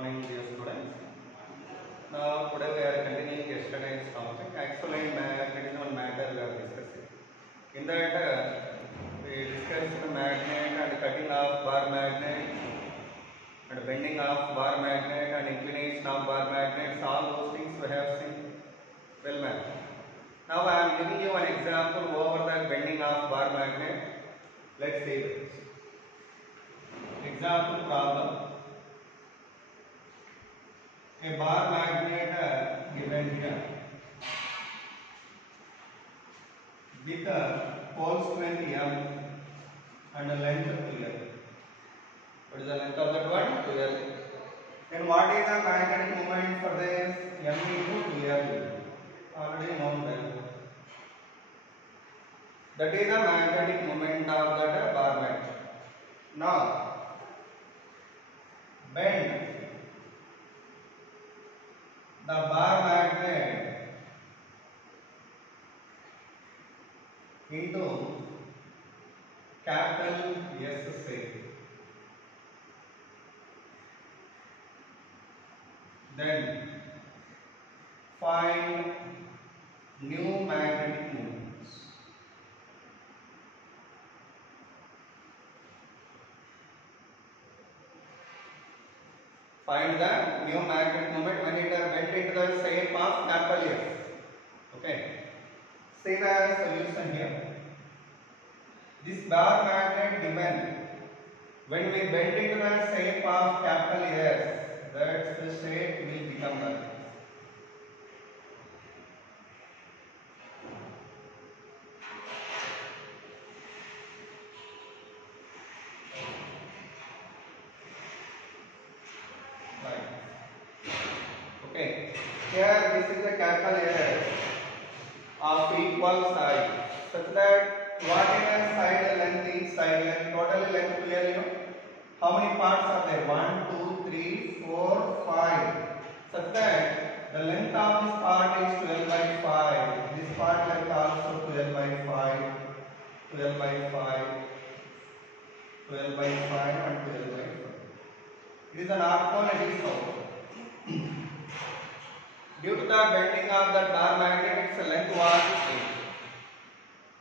morning, dear students. Now, today we are continuing yesterday's topic. Actually, critical matter we are discussing. In that, we discussed the magnet and cutting of bar magnet and bending of bar magnet and inclination of bar magnets. All those things we have seen well mapped. Now, I am giving you an example over the bending of bar magnet. Let's see this. Example problem. A bar magnet given here with a pole strength M and a length 2L. What is the length of that one? 2L. Then what is the magnetic moment for this? M into 2L. Already known that. That is the magnetic moment of that bar magnet. Now, bend the bar magnet into capital S shape. Then find new magnetic moments. Find the new magnetic moment when it is bent into the shape of capital S. Okay. See the solution here. This bar magnet given when we bend into the shape of capital S, that's the shape will become like this. Okay, here this is the capital S of equal side, such that what is the side length each side length, totally length clear, you know. How many parts are there? 1, 2, 3, 4, 5. Such that the length of this part is 12 by 5. This part length also 12 by 5, 12 by 5, 12 by 5 and 12 by 5. It is an arc cone and it is south. Due to the bending of the bar magnet, its length was changed.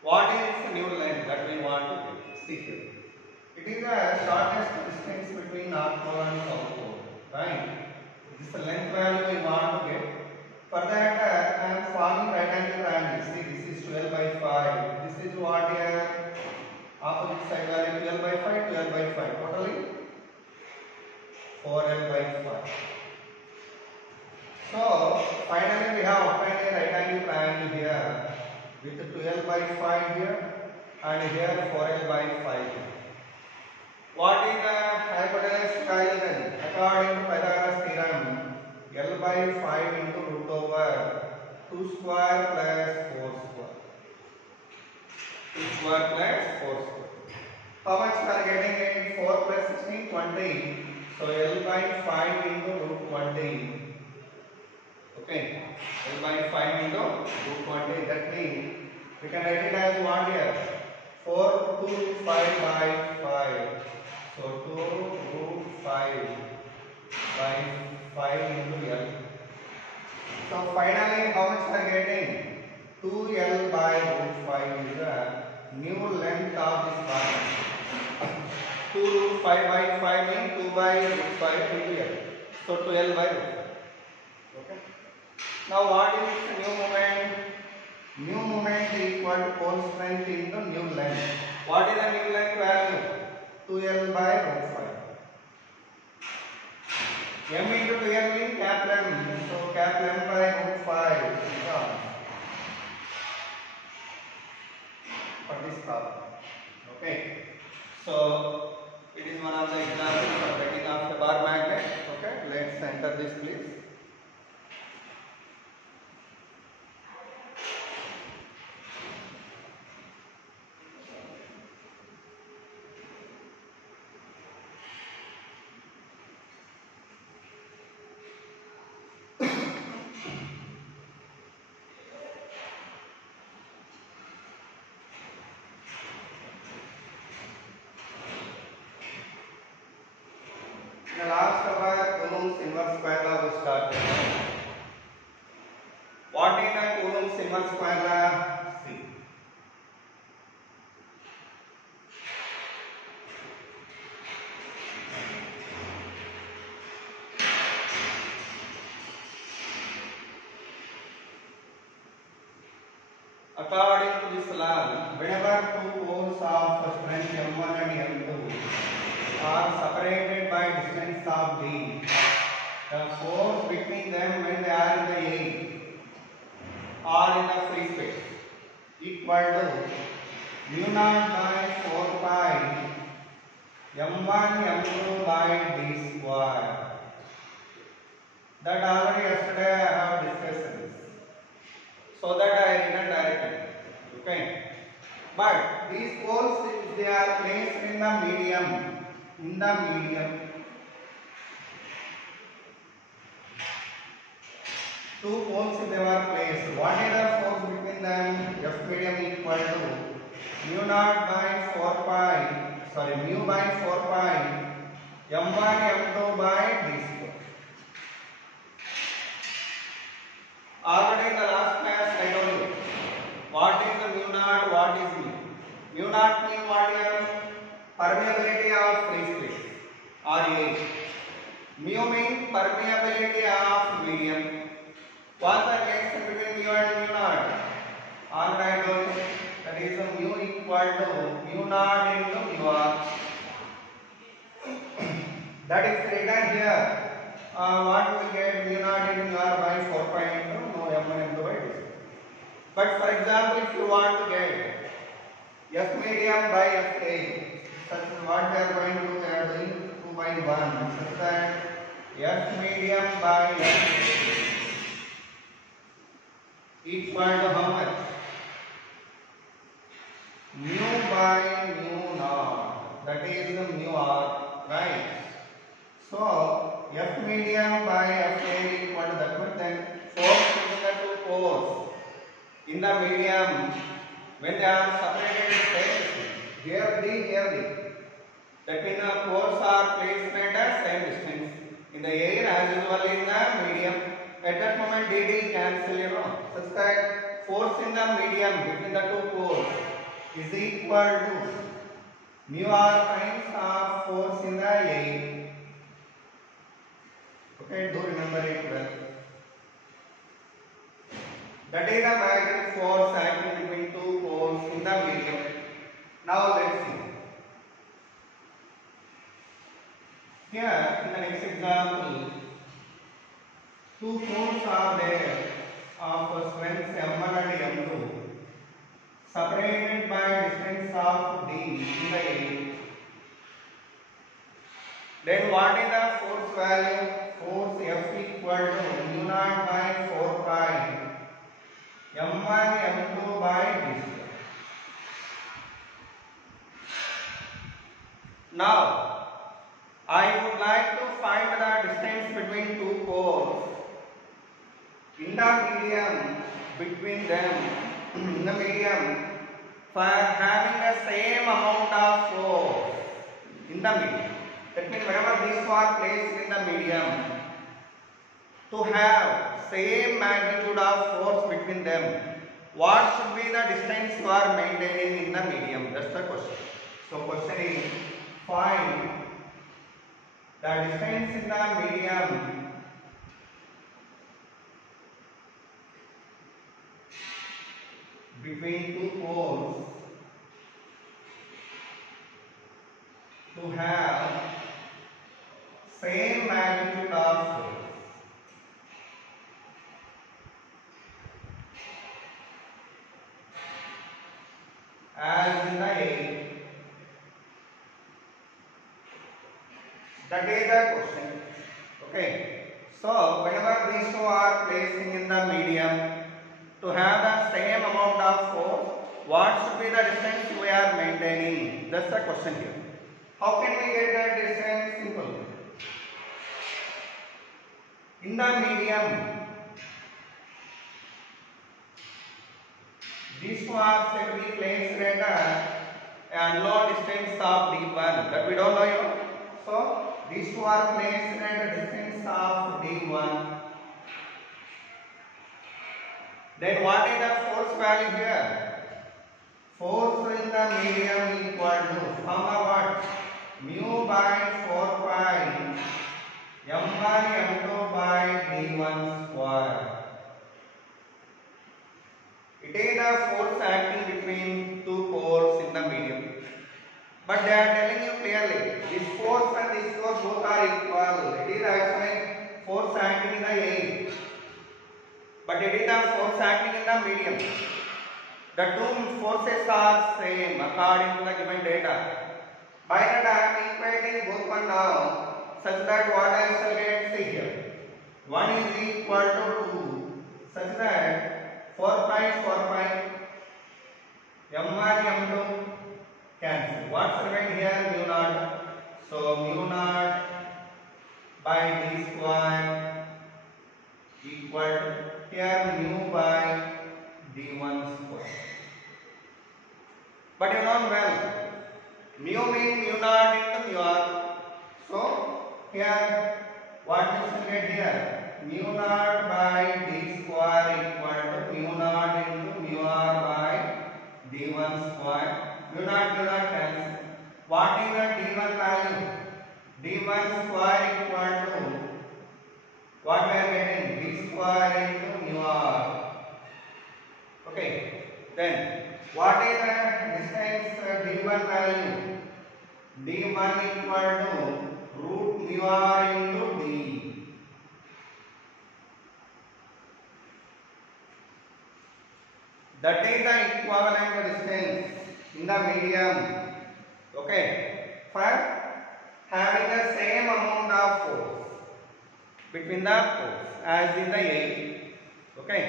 What is its new length that we want to get? See here. It is the shortest distance between North Pole and South Pole, right? This is the length value we want to get. For that, I am forming right angle triangle. See, this is 12 by 5. This is what here? Opposite side value 12 by 5, 12 by 5. Totally 4L by 5. So, finally we have obtained a right angle triangle here with 12 by 5 here and here 4L by 5 here. What is the hypotenuse value then? According to Pythagoras theorem, L by 5 into root over 2 square plus 4 square. 2 square plus 4 square. How much we are getting it? 4 plus 16, 20. So L by 5 into root 20. Okay, L by 5 into root 20. That means we can write it as what here? 4 to 5 by 5. So 2 root 5 by 5 into L. So finally, how much we are getting? 2L by root 5 is the new length of this bar. 2 root 5 by 5 means 2 by root 5 into L. So 2L by root 5. Okay. Now what is the new moment? New moment is equal to pole strength into new length. What is the new length value? 2L by root 5. M into 2L means capital M. So capital M by root 5 for this problem. Okay. So it is one of the examples of bending of the bar magnet. Okay. Let's enter this please. In the last hour, दोनों Coulomb's inverse square law we started. What is the Coulomb's inverse square law? See. According to this law, whenever two poles of strength M1 and M2 are separated by distance of d, the force between them when they are in the A or in the free space equal to mu naught by 4 pi M1 M2 by d square. That already yesterday I have discussed this, so that I written directly. Okay, but these poles, if they are placed in the medium, two poles if they were placed, what is the force between them? F medium equal to mu naught by 4 pi, sorry, mu by 4 pi M1 M2 by d square. Already in the last class I told you what is the mu naught, what is mu. Mu naught means what is permeability of free space or A. Mu means permeability of medium. What's the connection between mu and mu naught? Already I told you that is mu equal to mu naught into mu r. That is written here. What we get mu naught into mu r by 4 pi into M1 M2 by d square. But for example, if you want to get F medium by Fa, such what we are going to do, we are doing 2 by 1, such that F medium by Fa equal to how much? Mu by mu naught, that is the mu r, right? So F medium by Fa equal to that much. Then force between the two poles in the medium when they are separated in same distance. Here D. That means the poles are placed at the same distance in the air as usual in the medium. At that moment D cancel, such that force in the medium between the two poles is equal to mu r times of force in the air. Okay, do remember it well. That is the magnetic force acting between two poles in the medium. Now let's see. Here in the next example, two poles are there of strength M1 and M2 separated by distance of d in the A. Then what is the force value? Force F equal to mu naught by 4 pi M1 M2 by d square. Now I would like to find the distance between two poles in the medium between them, in the medium, for having the same amount of force in the medium. That means whenever these two are placed in the medium, to have same magnitude of force between them, what should be the distance you are maintaining in the medium? That's the question. So question is, find the distance in the medium between two poles to have same magnitude of force. As in the A. That is the question. Okay. So whenever these two are placing in the medium, to have the same amount of force, what should be the distance we are maintaining? That's the question here. How can we get that distance? Simple. In the medium, these two are said to be placed at an unknown distance of d1 that we don't know. So these two are placed at a distance of D1. Then what is the force value here? Force in the medium equal to formula what? Mu by 4 pi m by m2 by d1 square. It is the force acting between two poles in the medium. But they are telling you clearly, this force and this force both are equal. It is actually force acting in the air, but it is the force acting in the medium. The two forces are same according to the given data. By that I am equating both one now, such that what I shall get, see here, 1 is equal to 2, such that 4 pi m1 m2 cancel. What's remain here? Mu naught. So mu naught by d square equal to here mu by d1 square. But you know well, mu means mu naught into mu r. So here what you should get here? Mu naught by d square equal to mu naught into mu r by d1 square. Mu naught cancel. What is the d1 value? d1 square equal to what we are getting? d square into mu r. Okay. Then what is the distance d1 value? d1 equal to root mu r into d. That is the equivalent distance in the medium. Okay, for having the same amount of force between the poles as in the air. Okay,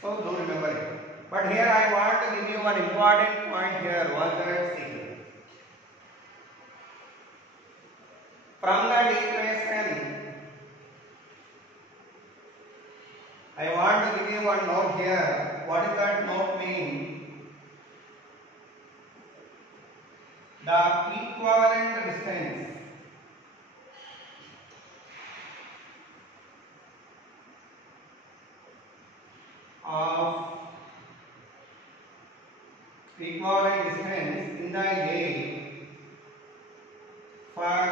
so do remember it. But here I want to give you one important point here. Once let's see. From the equation, I want to give you one note here. What does that note mean? The equivalent distance of in the A for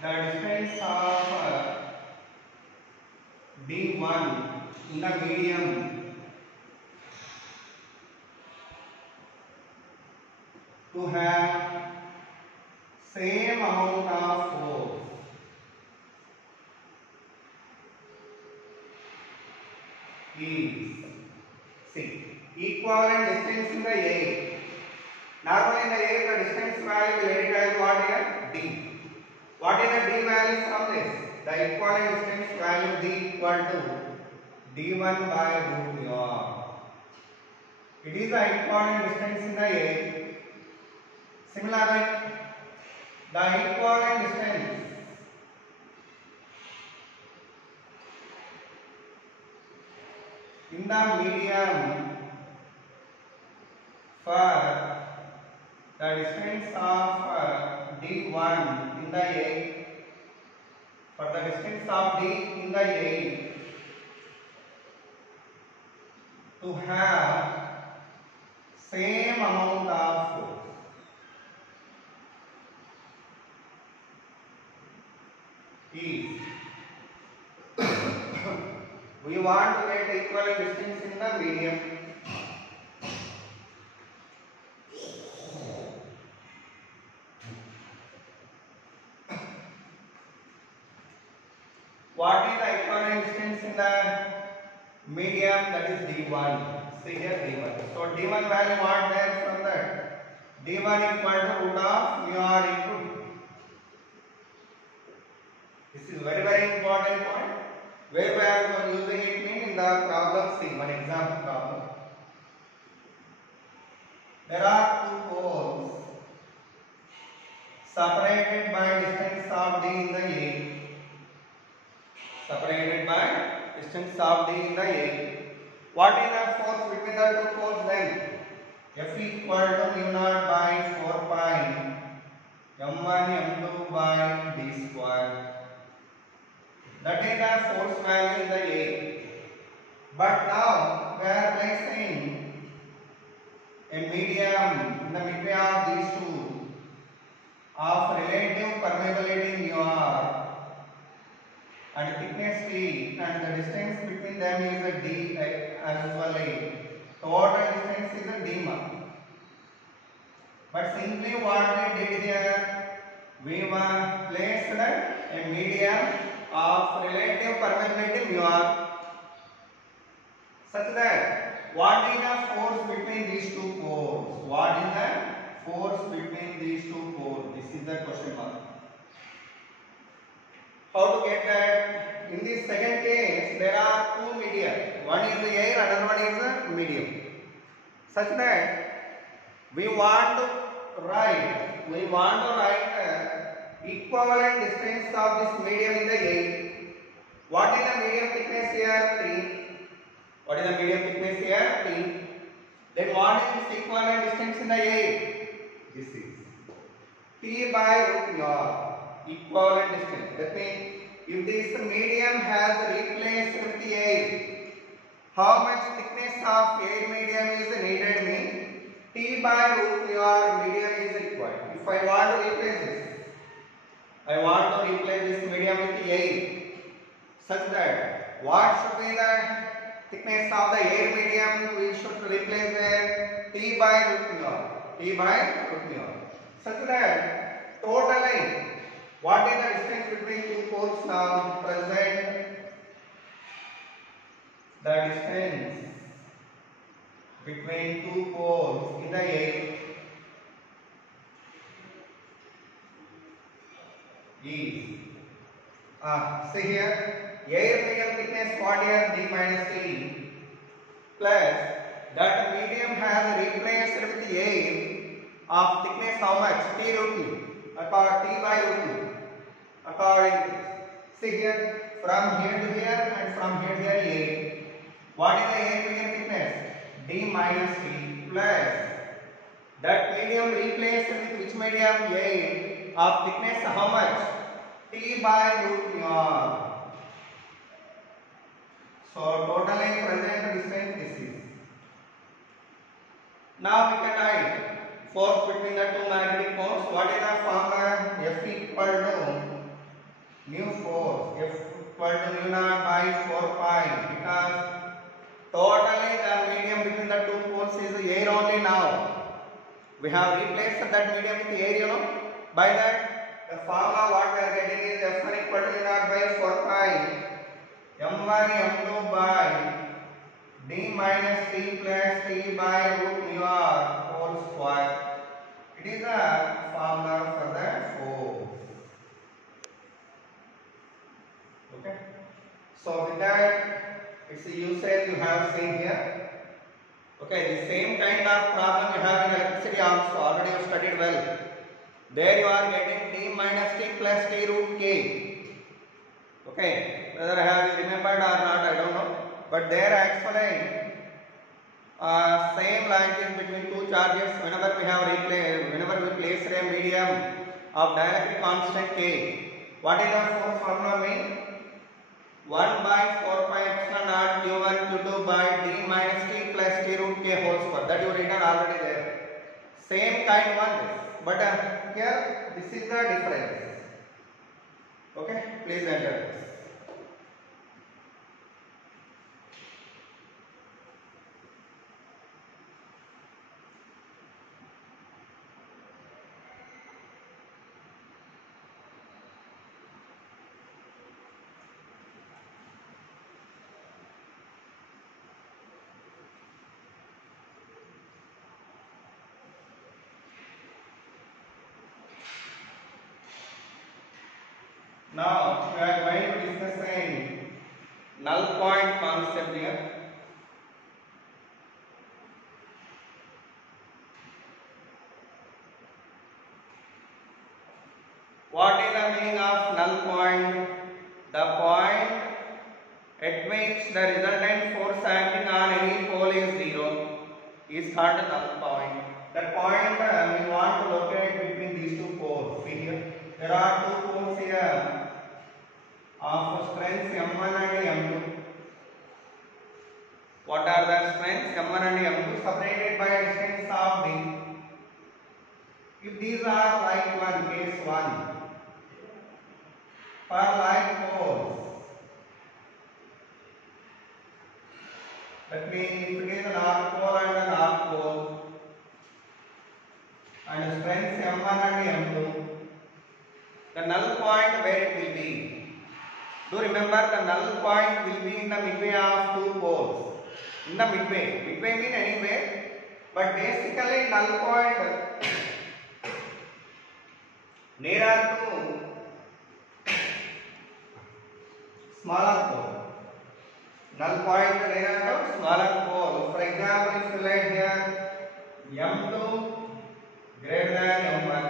the distance of D1 in the medium to have same amount of force is, see, equivalent distance in the A. Normally in the A the distance value will let it as what here? D. What is the D value from this? The equivalent distance value D equal to D1 by root mu r. It is the equivalent distance in the A. Similarly, the equivalent distance in the medium for the distance of D1 in the A, for the distance of D in the A to have same amount of force is we want to get equivalent distance in the medium. What is the equivalent distance in the medium? That is D1. See here D1. So D1 value what there from that? D1 equal to root of mu r into D. This is very important point. Where we are using it means in the problem C, one example problem. There are two poles separated by distance of D in the A. Separated by distance of D in the A. What is the force between the two poles then? F equal to mu naught by 4 pi m1 m2 by d square. That is the force value in the A. But now we are placing a medium in the midway of these two of relative permeability mu r and thickness T, and the distance between them is a d actually. Total distance is a d mark. But simply what we did here, we were placed a medium of relative permeability mu r such that what is the force between these two poles? What is the force between these two poles? This is the question mark. How to get that? In this second case, there are two media. One is the air, another one is the medium. Such that we want to write equivalent distance of this medium in the air. What is the medium thickness here? T. What is the medium thickness here? T. Then what is its equivalent distance in the air? This is T by root mu r. Equivalent distance. That means if this medium has replaced with the air, how much thickness of air medium is needed means T by root mu r medium is required. If I want to replace this medium with the air, such that what should be the thickness of the air medium? We should replace with T by root mu r. Such that totally what is the distance between two poles now present? The distance between two poles in the air is see here, air medium thickness what here? D minus T plus that medium has replaced with the air of thickness how much? T root mu. T by root mu. According to this. See here, from here to here and from here to here A. What is the air medium thickness? D minus T plus that medium replaced with which medium? A of thickness how much? T by root mu r. So totally present distance this is. Now we can write force between the two magnetic poles. What is the formula? F equal to mu force, F equal to mu naught by 4 pi, because totally the medium between the two poles is air only now. We have replaced that medium with air, you know. By that, the formula what we are getting is F1 equal to mu naught by 4 pi, M1 M2 by D minus T plus T by root mu r whole square. It is the formula for the force. Okay. So with that, it's a usage you have seen here. Okay, the same kind of problem you have in electricity also. Already you studied well. There you are getting D minus T plus T root K. Okay, whether have you remembered or not, I don't know. But there actually same linkage between two charges. Whenever we place a medium of dielectric constant K, what is the force formula mean? 1 by 4 pi epsilon naught q1 q2 by D minus T plus T root K whole square. That you written already there. Same kind one this. But here this is the difference. Okay, please enter this. Now we are going to discuss a null point concept here. What is the meaning of null point? The point at which the resultant force acting on any pole is zero is called null point. That point we want to locate between these two poles. See here, there are two poles here of strength 1. For like poles, that means if it is a north pole and a north pole, and strengths M1 and M2, the null point where it will be. Do remember, the null point will be in the midway of two poles. In the midway. Midway means anyway, but basically null point nearer to smaller pole. Null point nearer to smaller pole. For example, if you write here M2 greater than M1,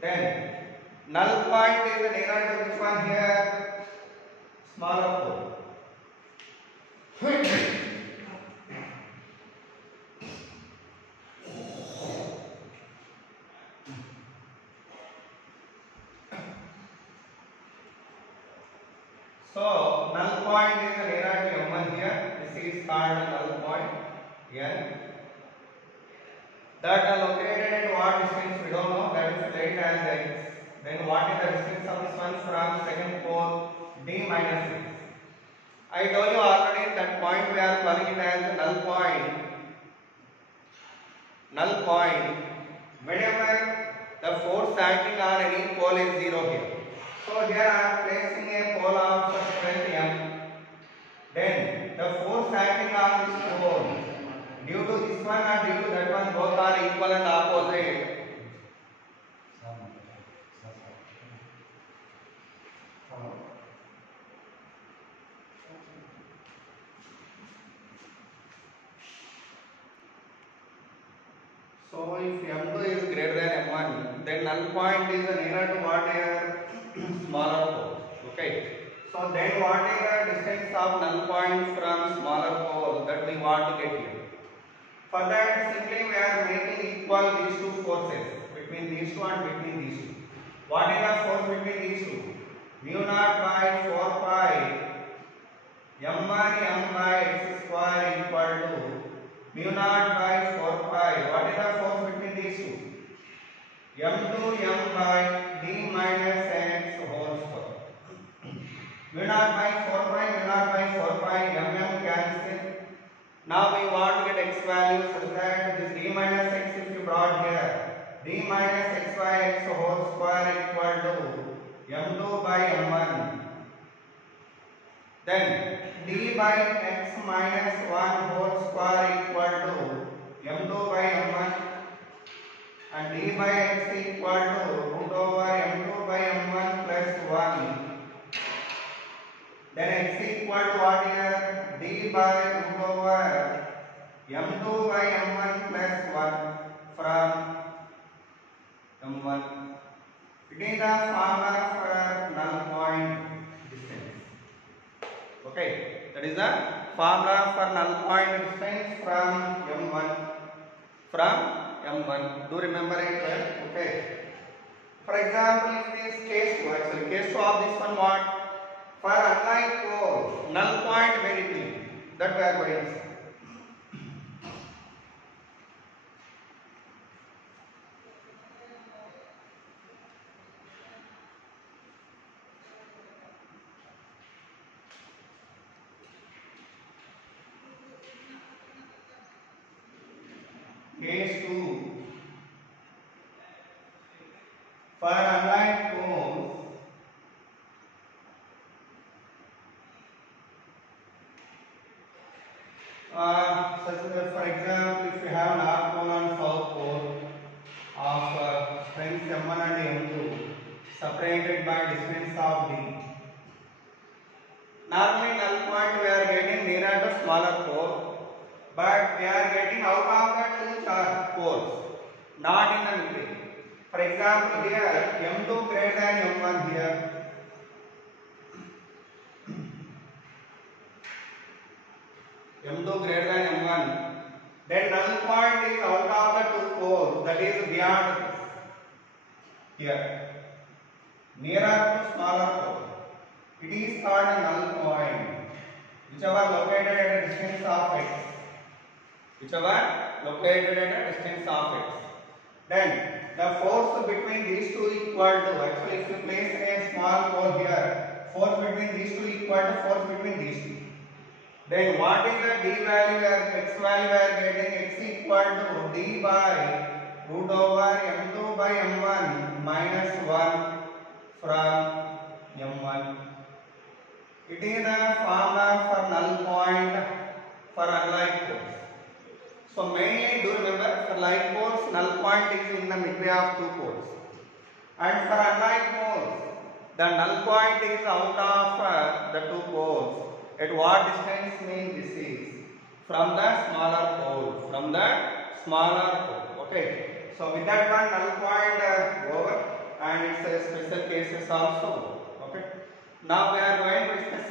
then null point is nearer to which one here? Smaller pole. So null point is nearer to M1 here. This is called null point N. That are located at what distance we don't know. That is straight as X. Then what is the distance of this one from second pole? D minus X. I told you already that point we are calling it as null point. Null point whenever the force acting on any pole is 0 here. So here I am placing a pole of strength M. Then the force acting on this pole due to this one and due to that one both are equal and opposite. So if M2 is greater than M1, then null point is nearer to what here? Smaller pole. Okay. So then what is the distance of null point from smaller pole that we want to get here? For that simply we are making equal these two forces between these two and between these two. What is the force between these two? Mu naught by 4 pi M1 M by x square equal to mu naught by 4 pi. What is the force between these two? M2 M by d minus x whole square. Mu naught by 4 pi, mu naught by 4 pi, mm cancel. Now we want to get x value such that this d minus x if you brought here, d minus x by x whole square equal to m2 by m1. Then d by x minus 1 whole square equal to m2 by m1, and d by x equal to root over m2 by m1 plus 1. Then x equal to what here? D by root over m2 by m1 plus 1 from m1. It is the formula for null point distance. Okay, that is the formula for null point distance from m1. From m1. Do remember it well? Okay. For example, in this case 2, actually case 2 of this one what? For unlike poles, null point very clear. That we are going to see. Case 2. For unlike poles, such that for example, if you have north pole and south pole of strength m1 and m2 separated by distance of d. Normally null point we are getting nearer to smaller pole, but we are getting out of the two poles, not in the middle. For example, here m2 greater than m1 here. m2 greater than m1, then null point is out of the two poles, that is beyond this. Here, nearer to smaller pole. It is called a null point, whichever located at a distance of x. Whichever located at a distance of x. Then the force between these two equal to, actually if you place a small pole here, force between these two equal to force between these two. Then what is the d value or x value we are getting? X equal to d by root over m2 by m1 minus 1 from m1. It is the formula for null point for unlike poles. So mainly do remember, for like poles null point is in the midway of two poles, and for unlike poles the null point is out of the two poles. At what distance means this is from the smaller pole, from the smaller pole. Okay, so with that one null point over, and it's a special cases also. Okay, now we are going to discuss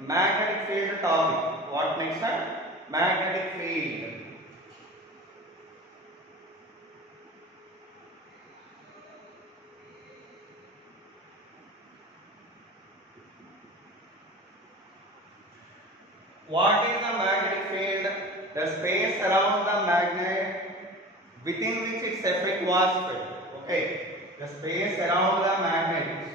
magnetic field topic. What next time? Magnetic field. What is the magnetic field? The space around the magnet within which its effect was felt. Okay, the space around the magnet.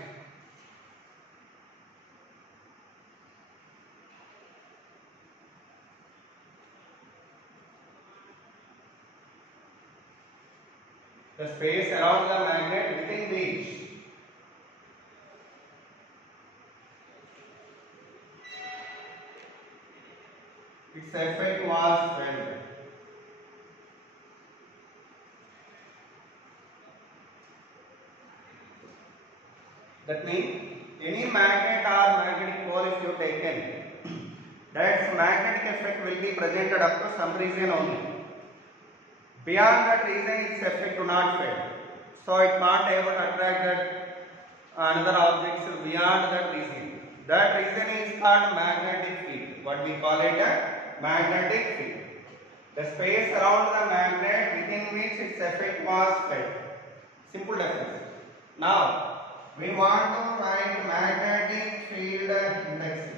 The space around the magnet within which its effect was felt. That means any magnet or magnetic pole if you taken, that magnetic effect will be presented up to some region only. Beyond that region its effect do not fade. So it not able to attract that another objects beyond that region. That region is called magnetic field. What we call it a magnetic field. The space around the magnet within which its effect was felt. Simple definition. Now we want to find magnetic field index.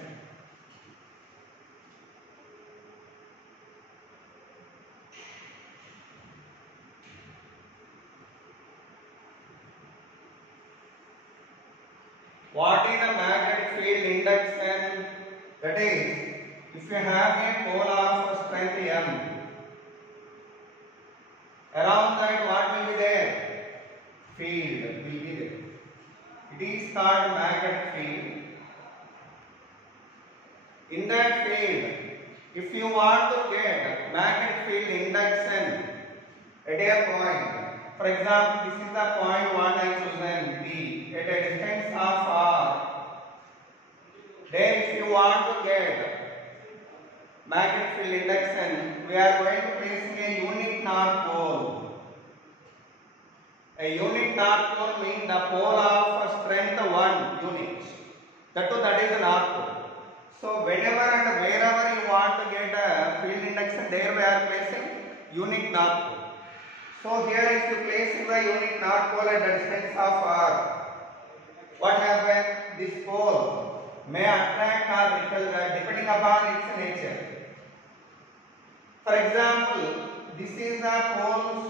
What is the magnetic field induction? That is, if you have a pole of strength M, around that what will be there? Field will be there. It is called magnetic field. In that field, if you want to get magnetic field induction at a point, for example, this is the point what I chosen B at a distance of R. Then if you want to get magnetic field induction, we are going to place a unit north pole. A unit north pole means the pole of strength 1 unit. That is a north pole. So whenever and wherever you want to get a field induction, there we are placing unit north pole. So here if you place the unit north pole at the distance of R, what happens? This pole may attract or repel depending upon its nature. For example, this is the pole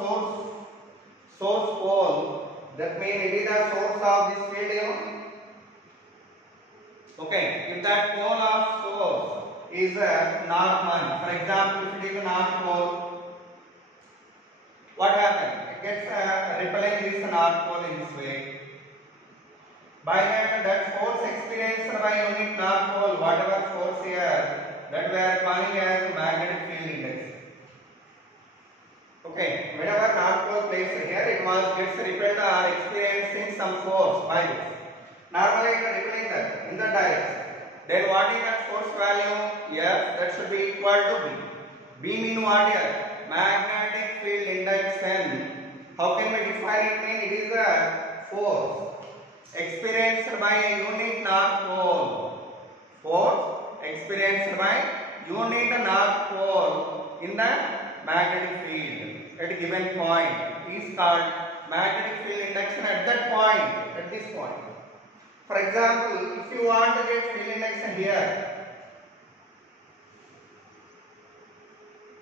source pole. That means it is the source of this field, you know. Okay, if that pole of source is north one, for example, if it is a north pole, what happens? It gets repelling this north pole in this way. By that force experienced by unit north pole, whatever force here, that we are calling as magnetic field index. Okay, whenever north pole placed here, it gets repelled or experiencing some force by this. Normally it is repelling that in the direction. Then what is that force value? Yes, that should be equal to B. B mean what here? Magnetic field induction. How can we define it? Mean it is a force experienced by a unit north pole. Force experienced by unit north pole in the magnetic field at a given point is called magnetic field induction at that point, at this point. For example, if you want to get field induction here,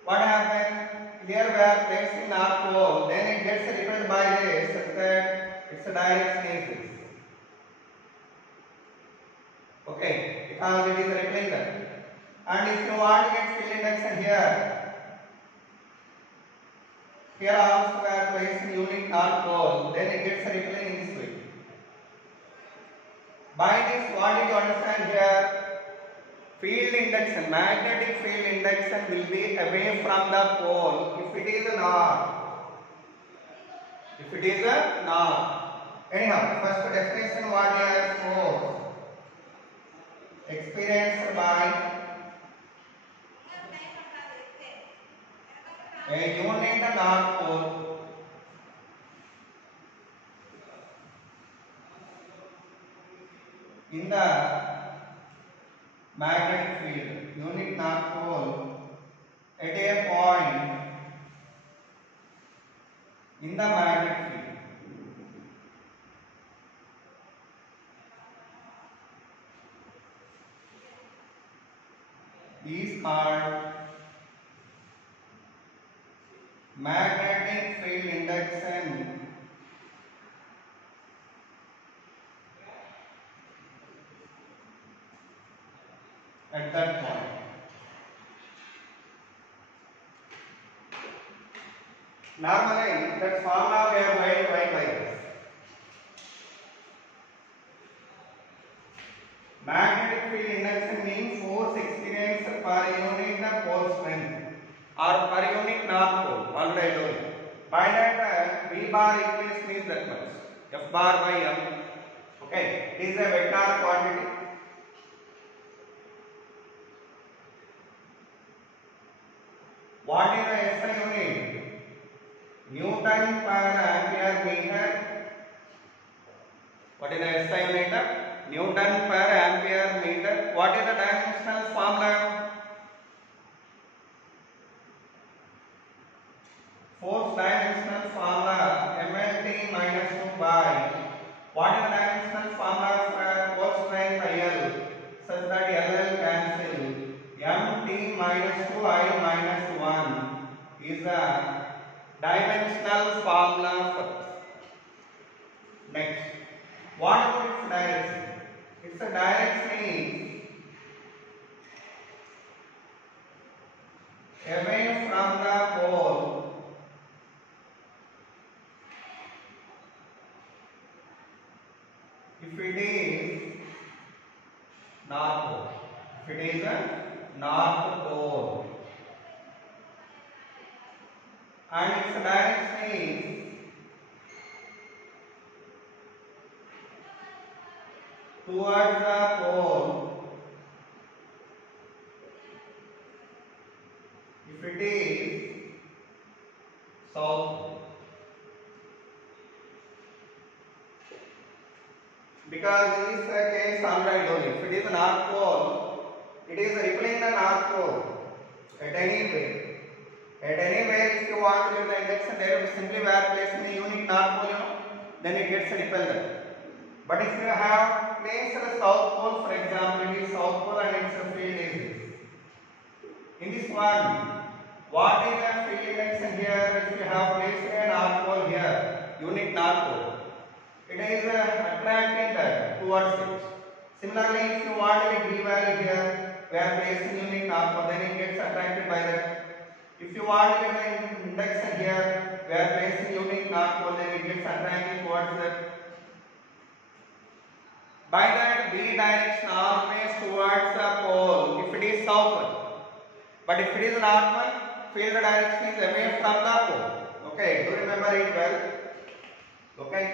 what happens? here we are placing North Pole, then it gets repelled by this, such that its direction is this. Okay, because it is repelling that. And if you want to get field induction here also we are placing unit North Pole, then it gets repelling in this way. By this, what did you understand here? Field induction, magnetic field induction will be away from the pole if it is a north. If it is a north. Anyhow, first definition what is force experienced by a unit north pole in the magnetic field, unit north pole at a point in the magnetic field. Is called magnetic field induction at that point. Normally, that formula we are going to write like this. Magnetic field induction means force experienced per unit pole strength or per unit north pole. Already told you. By that, V bar equation is that much. F bar by M. Okay, it is a vector quantity. What is the SI unit? Newton per ampere meter. What is the SI unit? Newton per ampere meter. What is the dimensional formula? Force dimensional formula MLT minus 2 by. What is the dimensional formula for force strength IL? Such that LL cancel. MT minus 2 I minus 1 is the dimensional formula for this. Next, what about its direction? Its direction is away from the pole if it is north pole. If it is a north pole, and its direction is towards the pole if it is south pole. Because in this case already told you, if it is the north pole, it is repelling the north pole at any way. At any way, if you want to get the induction there, simply we are placing the unit north pole, then it gets repelled. But if you have placed the south pole, for example, it is south pole and its field is this. In this one, what is the field induction here? If you have placed a north pole here, unit north pole, it is attracting that towards it. Similarly, if you want a D value here, we are placing unit north pole, then it gets attracted by that. If you want to get an induction here, we are placing unit north pole, then it gets attracted towards that. By that, B direction always towards the pole if it is southward. But if it is northward, field direction is away from the pole. Okay, do remember it well. Okay,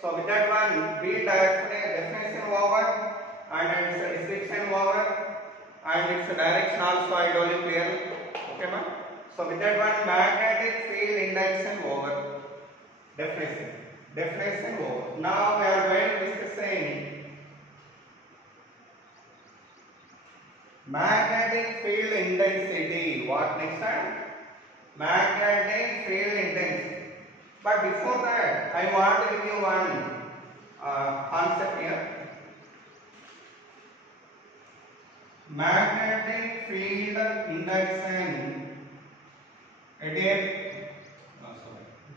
so with that one, B definition over and its description over and its direction also I told you clearly. Okay, man. So with that one, magnetic field induction over. Definition over. Now we are going to discussing magnetic field intensity. What next time? Magnetic field intensity. But before that, I want to give you one concept here. Magnetic field induction It is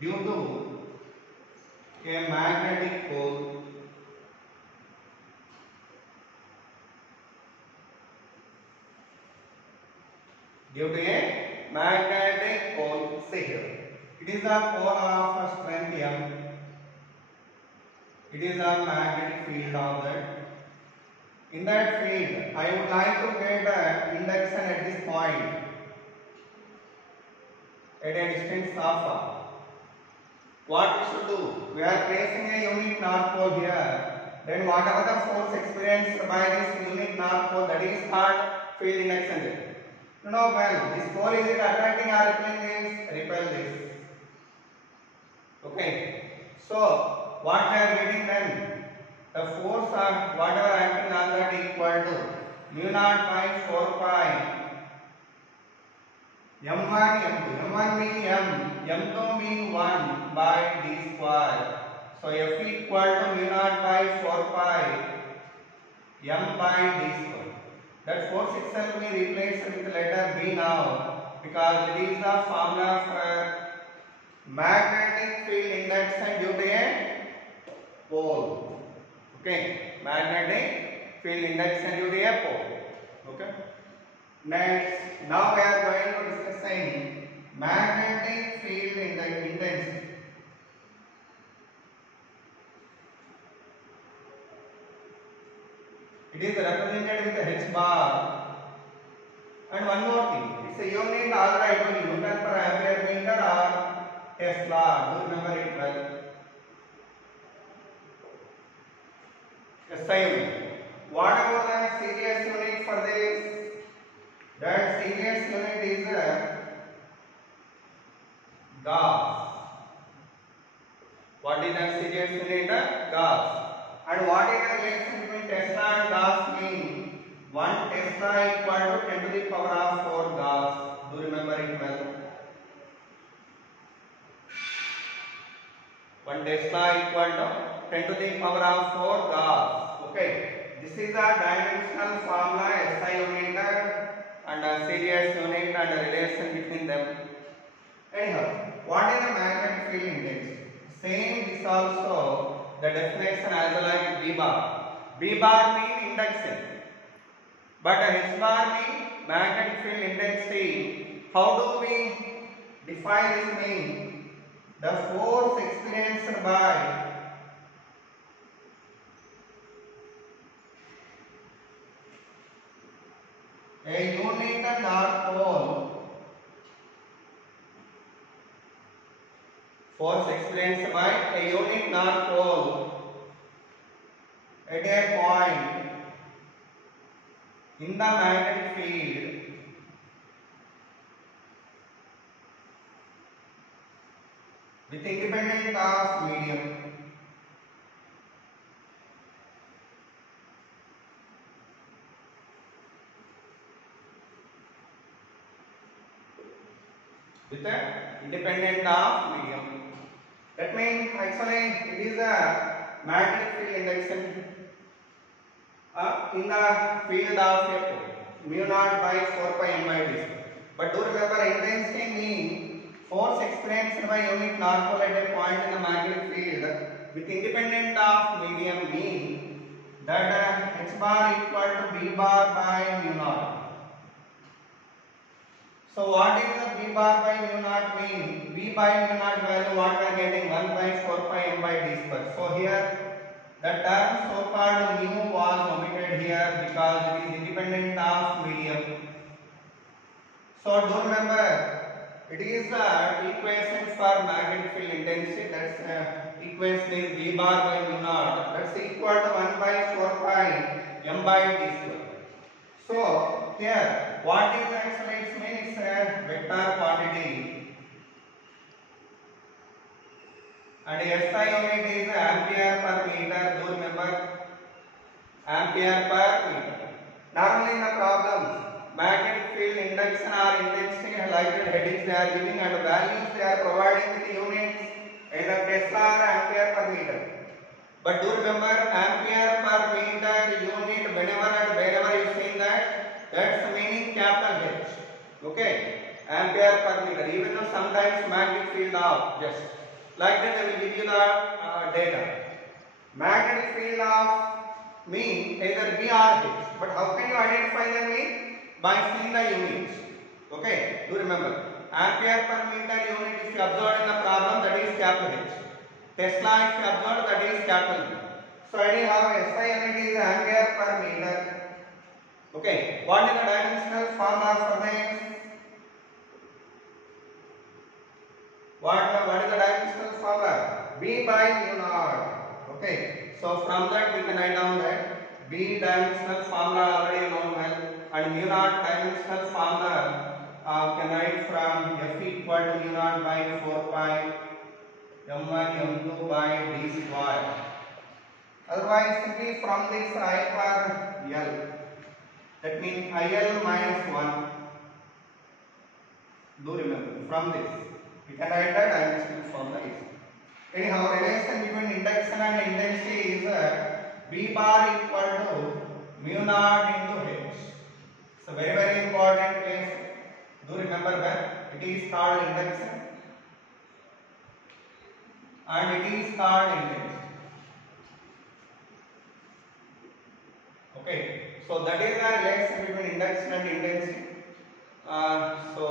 due to a magnetic pole due to a magnetic pole. See here, it is a pole of strength M. It is a magnetic field of that. In that field, I would like to get the induction at this point at a distance of what we should do? We are placing a unit north pole here. Then whatever the force experienced by this unit north pole, that is called field induction. You know well, this pole is it attracting or repelling this? Repel this. Okay. So what we are getting then? The force of whatever acting on that equal to mu naught by 4 pi m1 m2. m1 mean m, m2 mean 1 by d square. So f equal to mu naught by 4 pi m by d square. That force itself we replace with the letter B now, because it is the formula for magnetic field induction due to a pole. Okay, magnetic field induction due to a pole. Okay. Next, now we are going to discussing magnetic field intensity. It is represented with H bar. And one more thing, it's a unit alright, only Newton per ampere meter or Tesla. Do remember it well. SI unit. What about the serious unit for this? That serious unit is Gauss. What is the serious unit? Gauss. And what is the relation between Tesla and Gauss mean? 1 Tesla equal to 10 to the power of 4 Gauss. Do remember it well. 1 Tesla equal to 10 to the power of 4 Gauss. Okay. This is a dimensional formula SI unit and a series unit and a relation between them. Anyhow, what is the magnetic field index? Same this also the definition as like B bar. B bar mean induction, but H bar mean magnetic field intensity. How do we define this mean? The force experienced by a unit north pole, force experienced by a unit north pole at a point in the magnetic field with independent of medium. With the independent of medium. That means actually it is a magnetic field induction in the field of a mu naught by 4 pi m by d. But do remember, intensity means force experienced by unit north pole at a point in the magnetic field with independent of medium means that h bar equal to b bar by mu naught. So what is the B bar by mu naught mean? B by mu naught value what we are getting 1 by 4 pi m by d square. So here the term so called mu was omitted here because it is independent of medium. So do remember, it is the equation for magnetic field intensity. That's equation is B bar by mu naught. That's equal to 1 by 4 pi m by d square. So here, what is actually its mean? It's a vector quantity, and SI unit is ampere per meter. Do remember, ampere per meter. Normally in the problems, magnetic field induction or intensity highlighted headings they are giving and values they are providing with units either Tesla or ampere per meter. But do remember, ampere per meter unit whenever and wherever you see that, that's meaning capital H. Okay. ampere per meter. Even though sometimes magnetic field of just like that, I will give you the data. Magnetic field of mean either B or H. But how can you identify the mean? By seeing the units. Okay, do remember. Ampere per meter unit if you observe in the problem, that is capital H. Tesla if you observe, that is capital B. So anyhow, SI unit is ampere per meter. Okay, what is the dimensional formula for this? What is the dimensional formula? B by mu naught. Okay, so from that we can write down that B dimensional formula already known well, and mu naught dimensional formula can write from F equal to mu naught by 4 pi m1 m2 by d square. Otherwise, simply from this I per L. That means IL minus 1. Do remember from this. We can write that dimensional formula is. Anyhow, relation between induction and intensity is B bar equal to mu naught into H. So very important case. Do remember that it is called induction and it is called intensity. Okay, so that is the relation between induction and intensity. So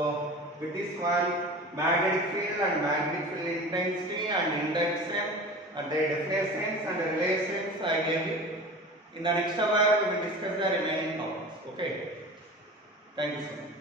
with this one, magnetic field and magnetic field intensity and induction and their definitions and the relations I gave you. In the next hour, we will discuss the remaining topics. Okay, thank you so much.